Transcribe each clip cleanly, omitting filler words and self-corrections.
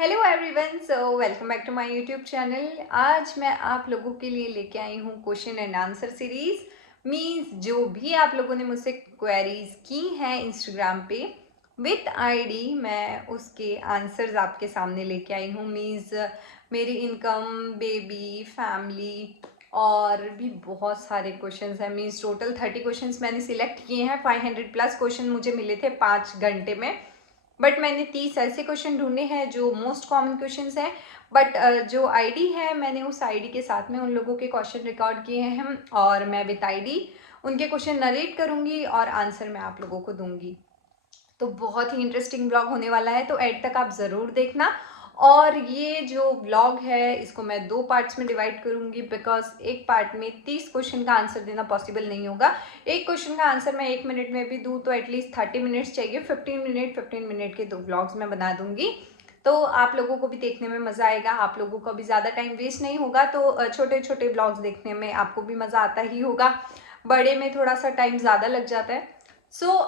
Hello everyone, so welcome back to my YouTube channel. आज मैं आप लोगों के लिए लेके आई हूँ question and answer series. Means जो भी आप लोगों ने मुझसे क्वेरीज की हैं इंस्टाग्राम पे विथ आईडी, मैं उसके आंसर्स आपके सामने लेके आई हूँ। मींस मेरी इनकम, बेबी, फैमिली और भी बहुत सारे क्वेश्चंस हैं। मींस टोटल 30 क्वेश्चंस मैंने सिलेक्ट किए हैं। 500 प्लस क्वेश्चन मुझे मिले थे 5 घंटे में, बट मैंने 30 ऐसे क्वेश्चन ढूंढे हैं जो मोस्ट कॉमन क्वेश्चंस हैं। बट जो आईडी है, मैंने उस आईडी के साथ में उन लोगों के क्वेश्चन रिकॉर्ड किए हैं और मैं विद आईडी उनके क्वेश्चन नरेट करूंगी और आंसर मैं आप लोगों को दूंगी। तो बहुत ही इंटरेस्टिंग ब्लॉग होने वाला है, तो एड तक आप ज़रूर देखना। और ये जो ब्लॉग है इसको मैं 2 पार्ट्स में डिवाइड करूंगी, बिकॉज एक पार्ट में 30 क्वेश्चन का आंसर देना पॉसिबल नहीं होगा। एक क्वेश्चन का आंसर मैं 1 मिनट में भी दूँ तो एटलीस्ट 30 मिनट्स चाहिए। 15 मिनट के 2 ब्लॉग्स मैं बना दूंगी, तो आप लोगों को भी देखने में मज़ा आएगा, आप लोगों का भी ज़्यादा टाइम वेस्ट नहीं होगा। तो छोटे छोटे ब्लॉग्स देखने में आपको भी मज़ा आता ही होगा, बड़े में थोड़ा सा टाइम ज़्यादा लग जाता है।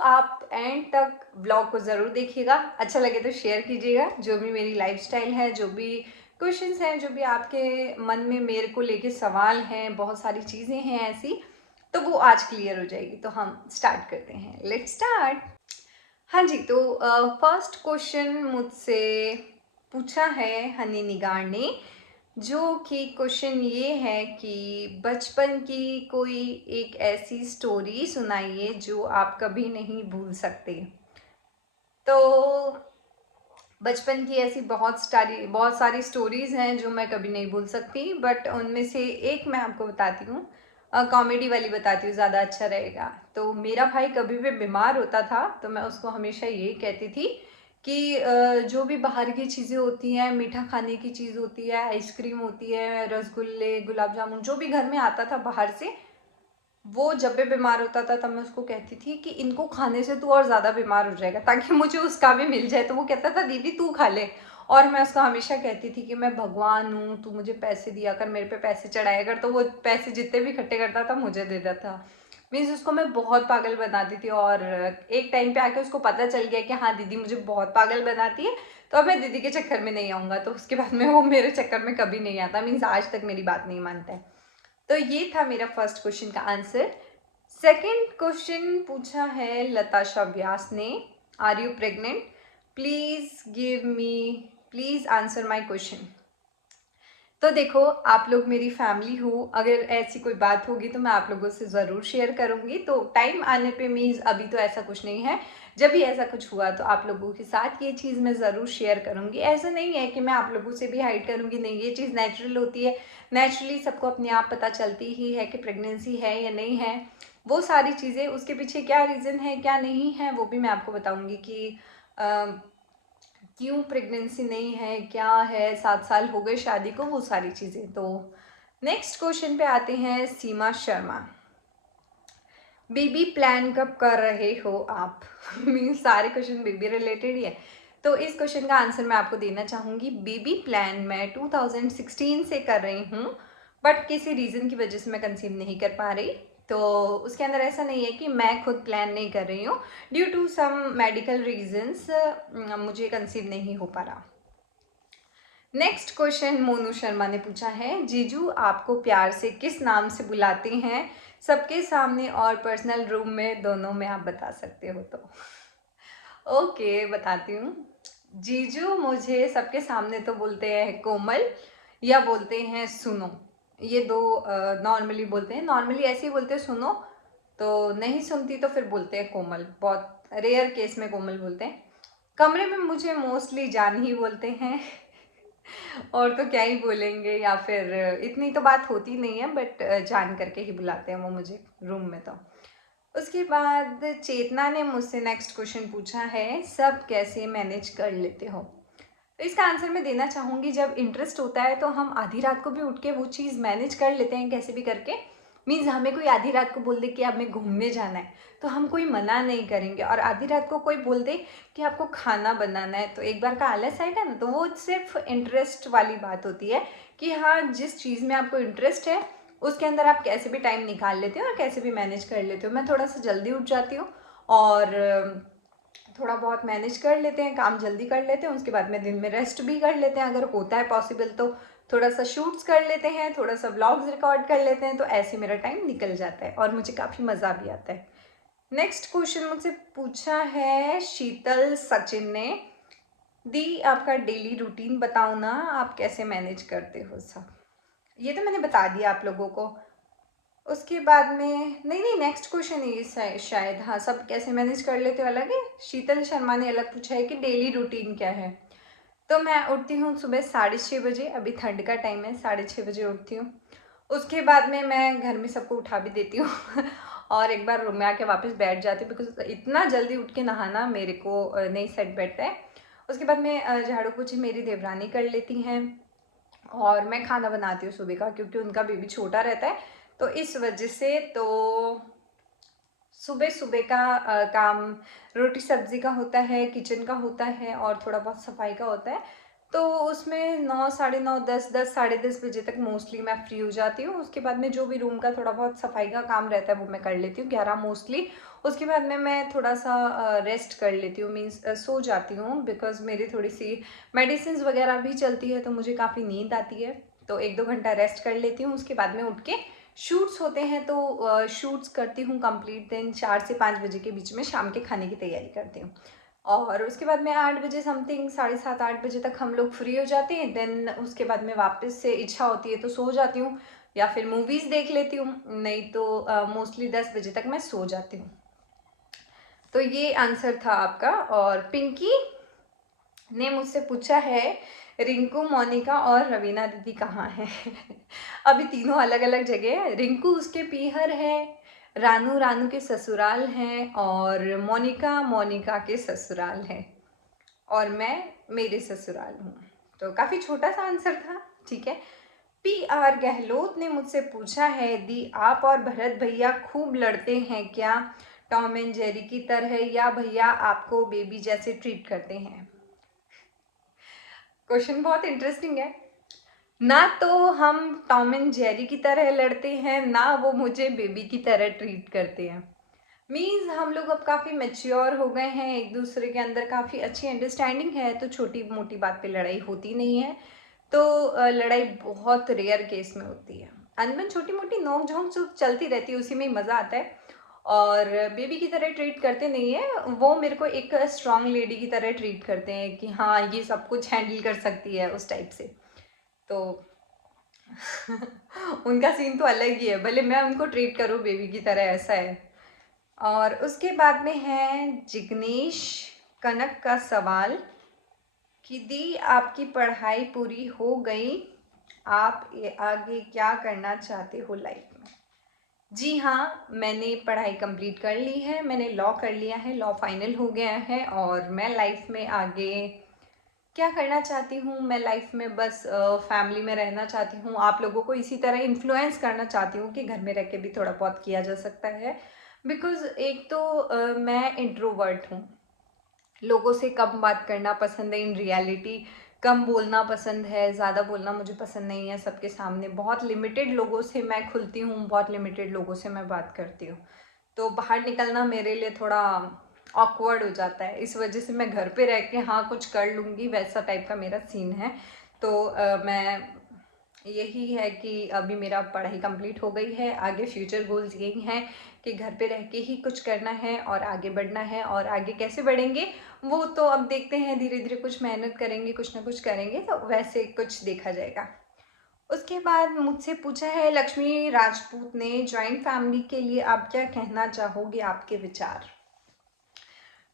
आप एंड तक ब्लॉग को ज़रूर देखिएगा। अच्छा लगे तो शेयर कीजिएगा। जो भी मेरी लाइफस्टाइल है, जो भी क्वेश्चंस हैं, जो भी आपके मन में मेरे को लेके सवाल हैं, बहुत सारी चीज़ें हैं ऐसी, तो वो आज क्लियर हो जाएगी। तो हम स्टार्ट करते हैं, लेट्स स्टार्ट। हाँ जी, तो फर्स्ट क्वेश्चन मुझसे पूछा है हनी निगार ने, जो कि क्वेश्चन ये है कि बचपन की कोई एक ऐसी स्टोरी सुनाइए जो आप कभी नहीं भूल सकते। तो बचपन की ऐसी बहुत सारी स्टोरीज हैं जो मैं कभी नहीं भूल सकती, बट उनमें से एक मैं आपको बताती हूँ। कॉमेडी वाली बताती हूँ, ज़्यादा अच्छा रहेगा। तो मेरा भाई कभी भी बीमार होता था तो मैं उसको हमेशा यही कहती थी कि जो भी बाहर की चीज़ें होती हैं, मीठा खाने की चीज़ होती है, आइसक्रीम होती है, रसगुल्ले, गुलाब जामुन, जो भी घर में आता था बाहर से, वो जब भी बीमार होता था तब मैं उसको कहती थी कि इनको खाने से तू और ज़्यादा बीमार हो जाएगा, ताकि मुझे उसका भी मिल जाए। तो वो कहता था दीदी तू खा ले। और मैं उसको हमेशा कहती थी कि मैं भगवान हूँ, तू मुझे पैसे दिया कर, मेरे पे पैसे चढ़ाया कर। तो वो पैसे जितने भी इकट्ठे करता था मुझे दे देता था। मीन्स उसको मैं बहुत पागल बनाती थी, और एक टाइम पे आके उसको पता चल गया कि हाँ दीदी मुझे बहुत पागल बनाती है, तो अब मैं दीदी के चक्कर में नहीं आऊँगा। तो उसके बाद में वो मेरे चक्कर में कभी नहीं आता। मीन्स आज तक मेरी बात नहीं मानता है। तो ये था मेरा फर्स्ट क्वेश्चन का आंसर। सेकंड क्वेश्चन पूछा है लताशा व्यास ने, are you pregnant? Please answer my question. तो देखो, आप लोग मेरी फैमिली हो, अगर ऐसी कोई बात होगी तो मैं आप लोगों से ज़रूर शेयर करूँगी। तो टाइम आने पे, मीन्स अभी तो ऐसा कुछ नहीं है, जब भी ऐसा कुछ हुआ तो आप लोगों के साथ ये चीज़ मैं ज़रूर शेयर करूँगी। ऐसा नहीं है कि मैं आप लोगों से भी हाइड करूँगी, नहीं, ये चीज़ नेचुरल होती है। नेचुरली सबको अपने आप पता चलती ही है कि प्रेगनेंसी है या नहीं है। वो सारी चीज़ें, उसके पीछे क्या रीज़न है क्या नहीं है, वो भी मैं आपको बताऊँगी कि क्यों प्रेगनेंसी नहीं है, क्या है, 7 साल हो गए शादी को, वो सारी चीज़ें। तो नेक्स्ट क्वेश्चन पे आते हैं। सीमा शर्मा, बेबी प्लान कब कर रहे हो आप? मीन सारे क्वेश्चन बेबी रिलेटेड ही है, तो इस क्वेश्चन का आंसर मैं आपको देना चाहूँगी। बेबी प्लान मैं 2016 से कर रही हूँ, बट किसी रीज़न की वजह से मैं कंसीव नहीं कर पा रही। तो उसके अंदर ऐसा नहीं है कि मैं खुद प्लान नहीं कर रही हूँ, due to some medical reasons मुझे कंसीव नहीं हो पा रहा। नेक्स्ट क्वेश्चन मोनू शर्मा ने पूछा है, जीजू आपको प्यार से किस नाम से बुलाते हैं? सबके सामने और पर्सनल रूम में, दोनों में आप बता सकते हो तो। ओके, बताती हूँ। जीजू मुझे सबके सामने तो बोलते हैं कोमल, या बोलते हैं सुनो। ये दो नॉर्मली बोलते हैं, नॉर्मली ऐसे ही बोलते हैं सुनो। तो नहीं सुनती तो फिर बोलते हैं कोमल, बहुत रेयर केस में कोमल बोलते हैं। कमरे में मुझे मोस्टली जान ही बोलते हैं। और तो क्या ही बोलेंगे, या फिर इतनी तो बात होती नहीं है, बट जान करके ही बुलाते हैं वो मुझे रूम में। तो उसके बाद चेतना ने मुझसे नेक्स्ट क्वेश्चन पूछा है, सब कैसे मैनेज कर लेते हो? तो इसका आंसर मैं देना चाहूँगी, जब इंटरेस्ट होता है तो हम आधी रात को भी उठ के वो चीज़ मैनेज कर लेते हैं कैसे भी करके। मीन्स हमें कोई आधी रात को बोल दे कि हमें घूमने जाना है, तो हम कोई मना नहीं करेंगे। और आधी रात को कोई बोल दे कि आपको खाना बनाना है, तो एक बार का आलस आएगा ना। तो वो सिर्फ इंटरेस्ट वाली बात होती है कि हाँ, जिस चीज़ में आपको इंटरेस्ट है उसके अंदर आप कैसे भी टाइम निकाल लेते हो और कैसे भी मैनेज कर लेते हो। मैं थोड़ा सा जल्दी उठ जाती हूँ और थोड़ा बहुत मैनेज कर लेते हैं, काम जल्दी कर लेते हैं, उसके बाद में दिन में रेस्ट भी कर लेते हैं, अगर होता है पॉसिबल तो थोड़ा सा शूट्स कर लेते हैं, थोड़ा सा व्लॉग्स रिकॉर्ड कर लेते हैं, तो ऐसे मेरा टाइम निकल जाता है और मुझे काफ़ी मज़ा भी आता है। नेक्स्ट क्वेश्चन मुझसे पूछा है शीतल सचिन ने, दी आपका डेली रूटीन बताओ ना, आप कैसे मैनेज करते हो सब। ये तो मैंने बता दिया आप लोगों को। उसके बाद में नहीं, नेक्स्ट क्वेश्चन है ये शायद, हाँ, सब कैसे मैनेज कर लेते हो अलग है। शीतल शर्मा ने अलग पूछा है कि डेली रूटीन क्या है। तो मैं उठती हूँ सुबह 6:30 बजे, अभी ठंड का टाइम है, 6:30 बजे उठती हूँ। उसके बाद में मैं घर में सबको उठा भी देती हूँ और एक बार रूम में आके वापस बैठ जाती हूँ, बिकॉज इतना जल्दी उठ के नहाना मेरे को नहीं सेट बैठता है। उसके बाद में झाड़ू पोछी मेरी देवरानी कर लेती हैं और मैं खाना बनाती हूँ सुबह का, क्योंकि उनका बेबी छोटा रहता है, तो इस वजह से तो सुबह सुबह का काम रोटी सब्जी का होता है, किचन का होता है और थोड़ा बहुत सफाई का होता है। तो उसमें 9, साढ़े 9, 10, 10, साढ़े 10 बजे तक मोस्टली मैं फ्री हो जाती हूँ। उसके बाद में जो भी रूम का थोड़ा बहुत सफाई का काम रहता है वो मैं कर लेती हूँ, 11 मोस्टली। उसके बाद में मैं थोड़ा सा रेस्ट कर लेती हूँ, मीन्स सो जाती हूँ, बिकॉज मेरी थोड़ी सी मेडिसिन वगैरह भी चलती है, तो मुझे काफ़ी नींद आती है, तो 1-2 घंटा रेस्ट कर लेती हूँ। उसके बाद में उठ के शूट्स होते हैं, तो शूट्स करती हूँ कंप्लीट, देन 4 से 5 बजे के बीच में शाम के खाने की तैयारी करती हूँ। और उसके बाद में 8 बजे समथिंग, 7:30-8 बजे तक हम लोग फ्री हो जाते हैं। देन उसके बाद में वापस से इच्छा होती है तो सो जाती हूँ या फिर मूवीज़ देख लेती हूँ, नहीं तो मोस्टली 10 बजे तक मैं सो जाती हूँ। तो ये आंसर था आपका। और पिंकी ने मुझसे पूछा है, रिंकू, मोनिका और रवीना दीदी कहाँ हैं अभी तीनों अलग अलग जगह है। रिंकू उसके पीहर है, रानू रानू के ससुराल हैं और मोनिका मोनिका के ससुराल हैं और मैं मेरे ससुराल हूँ। तो काफ़ी छोटा सा आंसर था, ठीक है। PR गहलोत ने मुझसे पूछा है, दी आप और भरत भैया खूब लड़ते हैं क्या, टॉम एंड जेरी की तरह, या भैया आपको बेबी जैसे ट्रीट करते हैं। क्वेश्चन बहुत इंटरेस्टिंग है। ना तो हम टॉम एंड जेरी की तरह लड़ते हैं, ना वो मुझे बेबी की तरह ट्रीट करते हैं। मीन्स हम लोग अब काफ़ी मेच्योर हो गए हैं, एक दूसरे के अंदर काफ़ी अच्छी अंडरस्टैंडिंग है, तो छोटी मोटी बात पे लड़ाई होती नहीं है। तो लड़ाई बहुत रेयर केस में होती है, अनबन छोटी मोटी नोक झोंक जो चलती रहती है, उसी में ही मज़ा आता है। और बेबी की तरह ट्रीट करते नहीं है, वो मेरे को एक स्ट्रांग लेडी की तरह ट्रीट करते हैं कि हाँ ये सब कुछ हैंडल कर सकती है, उस टाइप से। तो उनका सीन तो अलग ही है, भले मैं उनको ट्रीट करूँ बेबी की तरह, ऐसा है। और उसके बाद में है जिग्नेश कनक का सवाल कि दी आपकी पढ़ाई पूरी हो गई, आप आगे क्या करना चाहते हो लाइफ में। जी हाँ, मैंने पढ़ाई कंप्लीट कर ली है, मैंने लॉ कर लिया है, लॉ फाइनल हो गया है और मैं लाइफ में आगे क्या करना चाहती हूँ। मैं लाइफ में बस फैमिली में रहना चाहती हूँ, आप लोगों को इसी तरह इन्फ्लुएंस करना चाहती हूँ कि घर में रह के भी थोड़ा बहुत किया जा सकता है। बिकॉज़ एक तो मैं इंट्रोवर्ट हूँ, लोगों से कम बात करना पसंद है, इन रियलिटी कम बोलना पसंद है, ज़्यादा बोलना मुझे पसंद नहीं है सबके सामने। बहुत लिमिटेड लोगों से मैं खुलती हूँ, बहुत लिमिटेड लोगों से मैं बात करती हूँ, तो बाहर निकलना मेरे लिए थोड़ा ऑकवर्ड हो जाता है। इस वजह से मैं घर पे रह के हाँ कुछ कर लूँगी, वैसा टाइप का मेरा सीन है। तो मैं यही है कि अभी मेरा पढ़ाई कंप्लीट हो गई है, आगे फ्यूचर गोल्स यही हैं कि घर पे रह के ही कुछ करना है और आगे बढ़ना है। और आगे कैसे बढ़ेंगे वो तो अब देखते हैं, धीरे धीरे कुछ मेहनत करेंगे, कुछ ना कुछ करेंगे, तो वैसे कुछ देखा जाएगा। उसके बाद मुझसे पूछा है लक्ष्मी राजपूत ने, जॉइंट फैमिली के लिए आप क्या कहना चाहोगे, आपके विचार।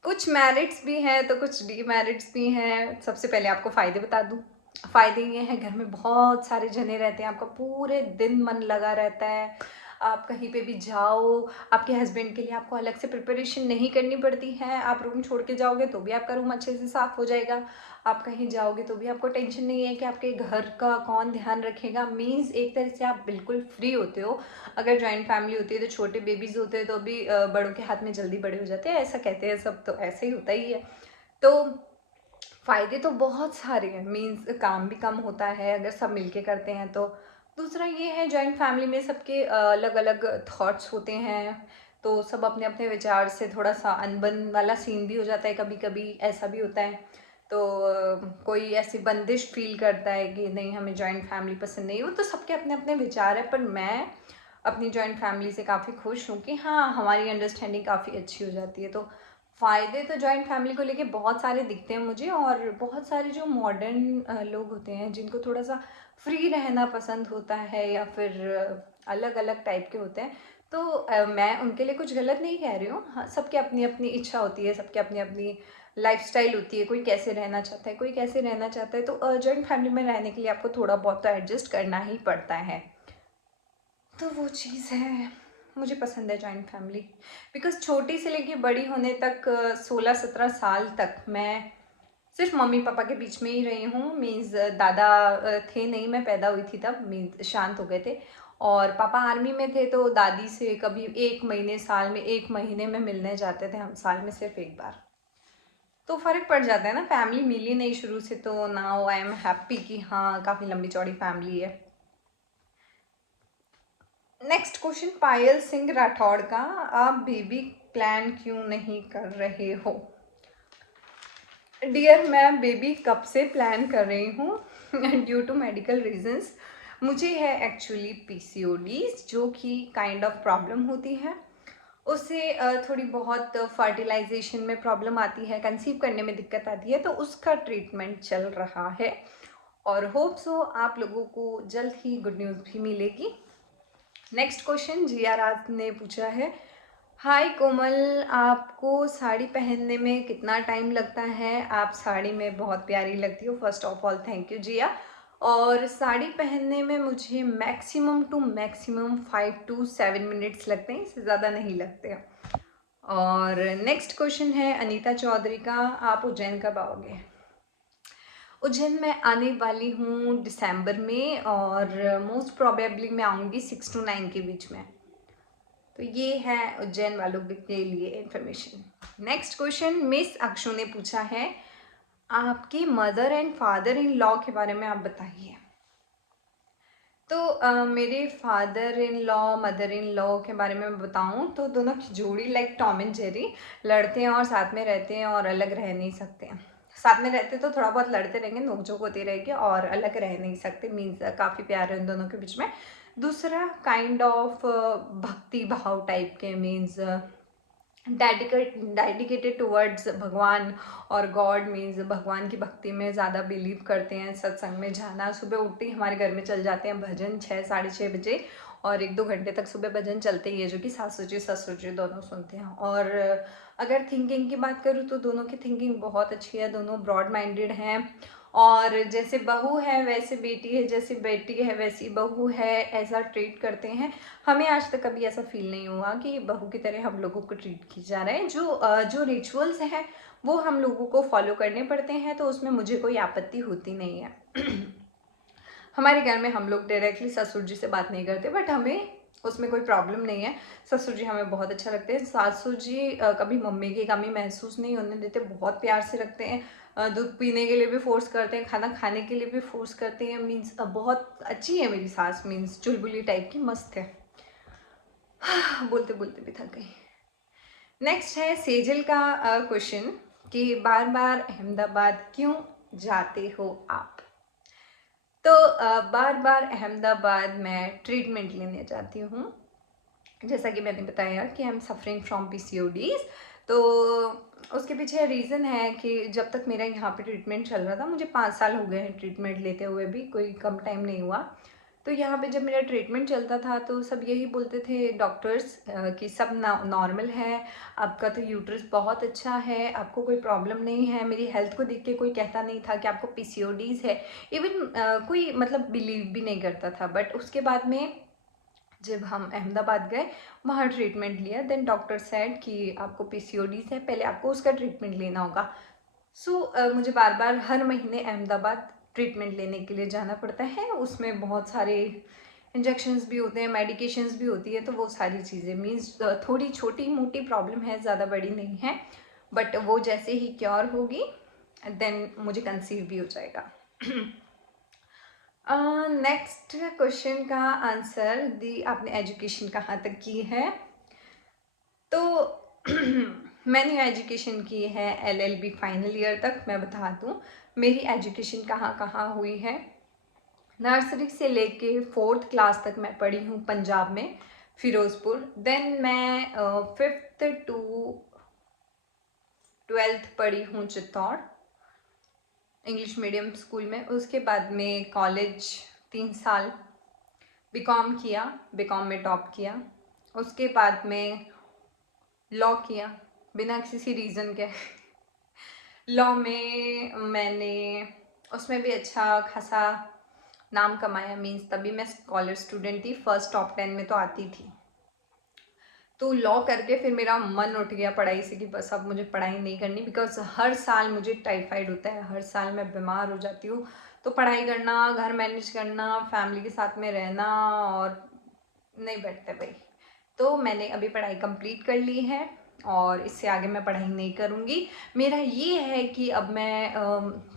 कुछ मेरिट्स भी हैं तो कुछ डीमेरिट्स भी हैं। सबसे पहले आपको फ़ायदे बता दूँ। फ़ायदे ये हैं, घर में बहुत सारे जने रहते हैं, आपका पूरे दिन मन लगा रहता है। आप कहीं पे भी जाओ, आपके हस्बैंड के लिए आपको अलग से प्रिपरेशन नहीं करनी पड़ती है। आप रूम छोड़ के जाओगे तो भी आपका रूम अच्छे से साफ़ हो जाएगा। आप कहीं जाओगे तो भी आपको टेंशन नहीं है कि आपके घर का कौन ध्यान रखेगा। मीन्स एक तरह से आप बिल्कुल फ्री होते हो। अगर जॉइंट फैमिली होती है तो छोटे बेबीज़ होते हैं तो भी बड़ों के हाथ में जल्दी बड़े हो जाते हैं, ऐसा कहते हैं सब, तो ऐसे ही होता ही है। तो फ़ायदे तो बहुत सारे हैं, मीन्स काम भी कम होता है अगर सब मिलके करते हैं तो। दूसरा ये है, जॉइंट फैमिली में सबके अलग अलग थॉट्स होते हैं, तो सब अपने अपने विचार से थोड़ा सा अनबन वाला सीन भी हो जाता है, कभी कभी ऐसा भी होता है। तो कोई ऐसी बंदिश फील करता है कि नहीं हमें जॉइंट फैमिली पसंद नहीं, वो तो सबके अपने अपने विचार है। पर मैं अपनी जॉइंट फैमिली से काफ़ी खुश हूँ कि हाँ हमारी अंडरस्टैंडिंग काफ़ी अच्छी हो जाती है। तो फ़ायदे तो जॉइंट फैमिली को लेके बहुत सारे दिखते हैं मुझे। और बहुत सारे जो मॉडर्न लोग होते हैं जिनको थोड़ा सा फ्री रहना पसंद होता है या फिर अलग अलग टाइप के होते हैं, तो मैं उनके लिए कुछ गलत नहीं कह रही हूँ। हाँ, सबकी अपनी अपनी इच्छा होती है, सबकी अपनी अपनी लाइफस्टाइल होती है, कोई कैसे रहना चाहता है, कोई कैसे रहना चाहता है। तो जॉइंट फैमिली में रहने के लिए आपको थोड़ा बहुत तो एडजस्ट करना ही पड़ता है। तो वो चीज़ है, मुझे पसंद है जॉइंट फैमिली। बिकॉज़ छोटी से लेके बड़ी होने तक 16-17 साल तक मैं सिर्फ मम्मी पापा के बीच में ही रही हूँ। मीन्स दादा थे नहीं, मैं पैदा हुई थी तब, मीन्स शांत हो गए थे। और पापा आर्मी में थे, तो दादी से कभी 1 महीने, साल में 1 महीने में मिलने जाते थे हम, साल में सिर्फ एक बार। तो फ़र्क पड़ जाता है ना, फैमिली मिली नहीं शुरू से। तो नाउ आई एम हैप्पी कि हाँ काफ़ी लंबी चौड़ी फैमिली है। नेक्स्ट क्वेश्चन पायल सिंह राठौड़ का, आप बेबी प्लान क्यों नहीं कर रहे हो? डियर, मैं बेबी कब से प्लान कर रही हूँ ड्यू टू मेडिकल रीजंस। मुझे है एक्चुअली पीसीओडीज, जो कि काइंड ऑफ प्रॉब्लम होती है। उससे थोड़ी बहुत फर्टिलाइजेशन में प्रॉब्लम आती है, कंसीव करने में दिक्कत आती है, तो उसका ट्रीटमेंट चल रहा है। और होप सो आप लोगों को जल्द ही गुड न्यूज़ भी मिलेगी। नेक्स्ट क्वेश्चन जिया राज ने पूछा है, हाय कोमल, आपको साड़ी पहनने में कितना टाइम लगता है? आप साड़ी में बहुत प्यारी लगती हो। First of all thank you Jiya. और साड़ी पहनने में मुझे maximum to maximum 5 to 7 minutes लगते हैं, इससे ज़्यादा नहीं लगते हैं। और नेक्स्ट क्वेश्चन है अनीता चौधरी का, आप उज्जैन कब आओगे? उज्जैन में आने वाली हूँ दिसंबर में, और मोस्ट प्रोबेबली मैं आऊँगी 6 to 9 के बीच में। तो ये है उज्जैन वालों के लिए information. Next question miss Akshu ने पूछा है, आपके mother and father in law के बारे में आप बताइए। तो मेरे father in law mother in law के बारे में मैं बताऊँ तो दोनों की जोड़ी लाइक टॉम एंड जेरी, लड़ते हैं और साथ में रहते हैं और अलग रह नहीं सकते हैं। साथ में रहते तो थोड़ा बहुत लड़ते रहेंगे, नोकझोंक होती रहेगी, और अलग रह नहीं सकते। मीन्स काफ़ी प्यार है उन दोनों के बीच में। दूसरा काइंड ऑफ भक्ति भाव टाइप के, मीन्स डेडिकेटेड टुवर्ड्स भगवान और गॉड। मीन्स भगवान की भक्ति में ज़्यादा बिलीव करते हैं, सत्संग में जाना। सुबह उठते ही हमारे घर में चल जाते हैं भजन 6-6:30 बजे, और 1-2 घंटे तक सुबह भजन चलते ही है, जो कि सासू जी ससुर जी दोनों सुनते हैं। और अगर थिंकिंग की बात करूँ तो दोनों की थिंकिंग बहुत अच्छी है, दोनों ब्रॉड माइंडेड हैं। और जैसे बहू है वैसे बेटी है, जैसे बेटी है वैसी बहू है, ऐसा ट्रीट करते हैं। हमें आज तक कभी ऐसा फील नहीं हुआ कि बहू की तरह हम लोगों को ट्रीट की जा रहा है। जो रिचुअल्स हैं वो हम लोगों को फॉलो करने पड़ते हैं, तो उसमें मुझे कोई आपत्ति होती नहीं है। हमारे घर में हम लोग डायरेक्टली ससुर जी से बात नहीं करते, बट हमें उसमें कोई प्रॉब्लम नहीं है। ससुर जी हमें बहुत अच्छा लगते हैं। सासू जी कभी मम्मी की कमी महसूस नहीं होने देते, बहुत प्यार से रखते हैं। दूध पीने के लिए भी फोर्स करते हैं, खाना खाने के लिए भी फोर्स करते हैं। मीन्स बहुत अच्छी है मेरी सास, मीन्स चुलबुली टाइप की, मस्त है। बोलते बोलते भी थक गई। नेक्स्ट है सेजल का क्वेश्चन कि बार बार अहमदाबाद क्यों जाते हो आप? तो बार बार अहमदाबाद मैं ट्रीटमेंट लेने जाती हूँ। जैसा कि मैंने बताया कि आई एम सफरिंग फ्रॉम पीसीओडीज। तो उसके पीछे रीज़न है कि जब तक मेरा यहाँ पे ट्रीटमेंट चल रहा था, मुझे 5 साल हो गए हैं ट्रीटमेंट लेते हुए भी, कोई कम टाइम नहीं हुआ। तो यहाँ पे जब मेरा ट्रीटमेंट चलता था तो सब यही बोलते थे डॉक्टर्स कि सब नॉर्मल है, आपका तो यूट्रस बहुत अच्छा है, आपको कोई प्रॉब्लम नहीं है। मेरी हेल्थ को देख के कोई कहता नहीं था कि आपको पीसीओडीज है। इवन कोई मतलब बिलीव भी नहीं करता था। बट उसके बाद में जब हम अहमदाबाद गए, वहाँ ट्रीटमेंट लिया, देन डॉक्टर सेड कि आपको पीसीओडीज है, पहले आपको उसका ट्रीटमेंट लेना होगा। सो मुझे बार बार हर महीने अहमदाबाद ट्रीटमेंट लेने के लिए जाना पड़ता है। उसमें बहुत सारे इंजेक्शन्स भी होते हैं, मेडिकेशंस भी होती है, तो वो सारी चीज़ें। मीन्स थोड़ी छोटी मोटी प्रॉब्लम है, ज़्यादा बड़ी नहीं है। बट वो जैसे ही क्योर होगी देन मुझे कंसीव भी हो जाएगा। नेक्स्ट क्वेश्चन का आंसर दी, आपने एजुकेशन कहाँ तक की है? तो मैंने एजुकेशन की है LLB फाइनल ईयर तक। मैं बता दूँ मेरी एजुकेशन कहाँ कहाँ हुई है। नर्सरी से लेके 4th क्लास तक मैं पढ़ी हूँ पंजाब में, फिरोज़पुर। देन मैं 5th टू 12th पढ़ी हूँ चित्तौड़ इंग्लिश मीडियम स्कूल में। उसके बाद में कॉलेज 3 साल बीकॉम किया, बीकॉम में टॉप किया। उसके बाद में लॉ किया बिना किसी रीज़न के। लॉ में मैंने उसमें भी अच्छा खासा नाम कमाया। मीन्स तभी मैं स्कॉलर स्टूडेंट थी, फर्स्ट टॉप 10 में तो आती थी। तो लॉ करके फिर मेरा मन उठ गया पढ़ाई से कि बस अब मुझे पढ़ाई नहीं करनी, बिकॉज हर साल मुझे टाइफाइड होता है, हर साल मैं बीमार हो जाती हूँ। तो पढ़ाई करना, घर मैनेज करना, फैमिली के साथ में रहना और नहीं बैठते भाई। तो मैंने अभी पढ़ाई कंप्लीट कर ली है और इससे आगे मैं पढ़ाई नहीं करूँगी। मेरा ये है कि अब मैं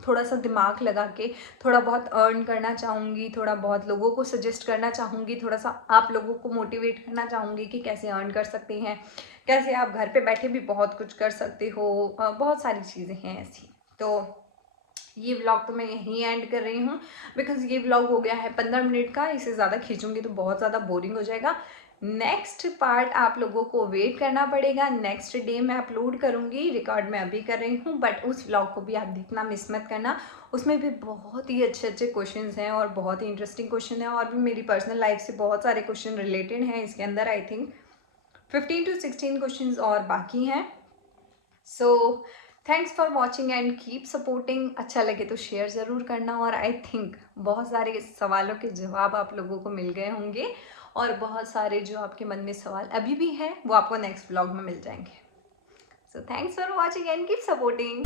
थोड़ा सा दिमाग लगा के थोड़ा बहुत अर्न करना चाहूँगी, थोड़ा बहुत लोगों को सजेस्ट करना चाहूँगी, थोड़ा सा आप लोगों को मोटिवेट करना चाहूँगी कि कैसे अर्न कर सकते हैं, कैसे आप घर पे बैठे भी बहुत कुछ कर सकते हो। बहुत सारी चीज़ें हैं ऐसी। तो ये व्लॉग तो मैं यहीं एंड कर रही हूँ, बिकॉज ये व्लॉग हो गया है 15 मिनट का। इसे ज़्यादा खींचूंगी तो बहुत ज़्यादा बोरिंग हो जाएगा। नेक्स्ट पार्ट आप लोगों को वेट करना पड़ेगा, नेक्स्ट डे मैं अपलोड करूँगी। रिकॉर्ड मैं अभी कर रही हूँ, बट उस व्लॉग को भी आप देखना मिस मत करना। उसमें भी बहुत ही अच्छे अच्छे क्वेश्चन हैं और बहुत ही इंटरेस्टिंग क्वेश्चन है, और भी मेरी पर्सनल लाइफ से बहुत सारे क्वेश्चन रिलेटेड हैं इसके अंदर। आई थिंक 15 to 16 क्वेश्चन और बाकी हैं। So thanks for watching and keep supporting. अच्छा लगे तो शेयर ज़रूर करना। और आई थिंक बहुत सारे सवालों के जवाब आप लोगों को मिल गए होंगे, और बहुत सारे जो आपके मन में सवाल अभी भी हैं वो आपको नेक्स्ट ब्लॉग में मिल जाएंगे। So thanks for watching and keep supporting.